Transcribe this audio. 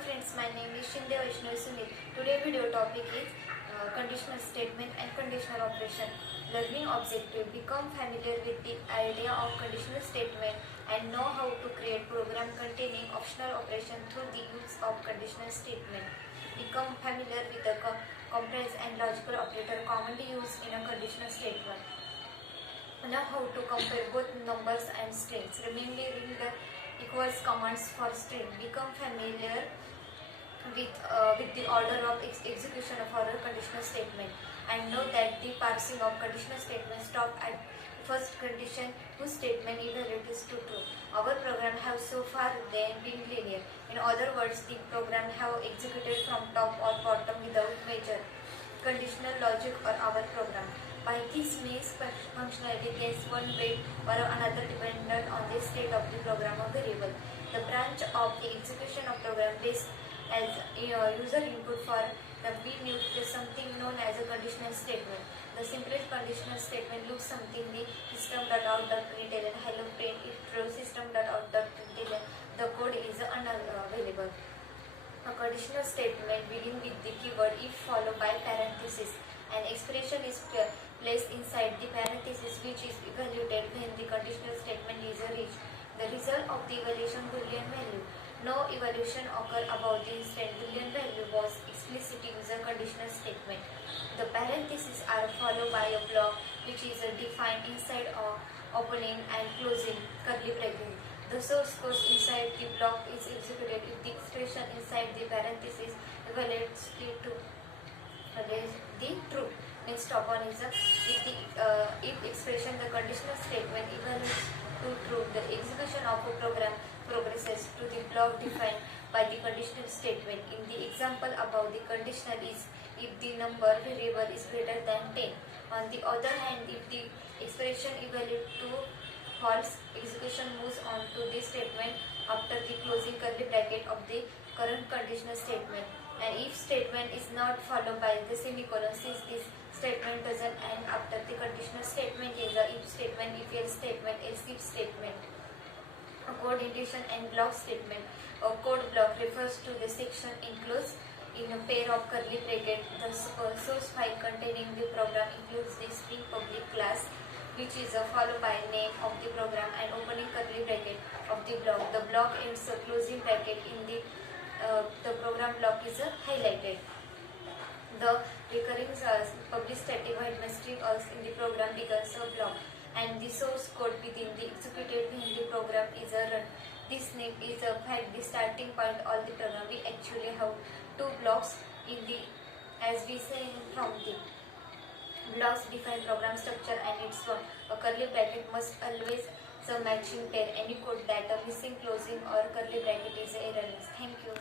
friends, my name is Shinde Vaishnavi Sunil. Today video topic is conditional statement and conditional operation. Learning objective: become familiar with the idea of conditional statement and know how to create program containing optional operation through the use of conditional statement. Become familiar with the complex and logical operator commonly used in a conditional statement. Know how to compare both numbers and strings. Remembering the equals commands for string. Become familiar with the order of execution for a conditional statement, and know that the parsing of conditional statement stop at first condition whose statement evaluates to true. Our program have so far then been linear. In other words, the program have executed from top or bottom without major conditional logic or our program. By this means, functionality gains one weight or another dependent on the state of the program or variable. The branch of the execution of program based as user input for the VNUT is something known as a conditional statement. The simplest conditional statement looks something the system.out.println hello print if true system.out.println the code is unavailable. A conditional statement begin with the keyword if followed by parenthesis. An expression is placed inside the parenthesis which is evaluated when the conditional statement is reached. The result of the evaluation Boolean value. No evaluation occur about the instant Boolean value was explicit user conditional statement. The parentheses are followed by a block which is defined inside opening and closing curly bracket. The source code inside the block is executed if the expression inside the parenthesis evaluates the true. Next one is if expression the conditional statement evaluates to true, the execution of a program progresses to the block defined by the conditional statement. In the example above, the conditional is if the number variable is greater than 10. On the other hand, if the expression evaluates to false, execution moves on to the statement after the closing curly bracket of the current conditional statement. An if statement is not followed by the semicolon, since this statement doesn't end after the conditional statement is a if statement, if else statement, else if statement. A code indentation and block statement. A code block refers to the section enclosed in a pair of curly bracket. The source file containing the program includes the string public class, which is followed by name of the program and opening curly bracket of the block. The block ends a closing bracket in the program block is highlighted. The recurring public static void string else in the program becomes a block, and the source code within the executed when the program is run. This name is a fact the starting point all the program. We actually have two blocks in the, as we say from the blocks define program structure and its one. A curly bracket must always some matching pair. Any code that a missing closing or curly bracket is errorless. Thank you.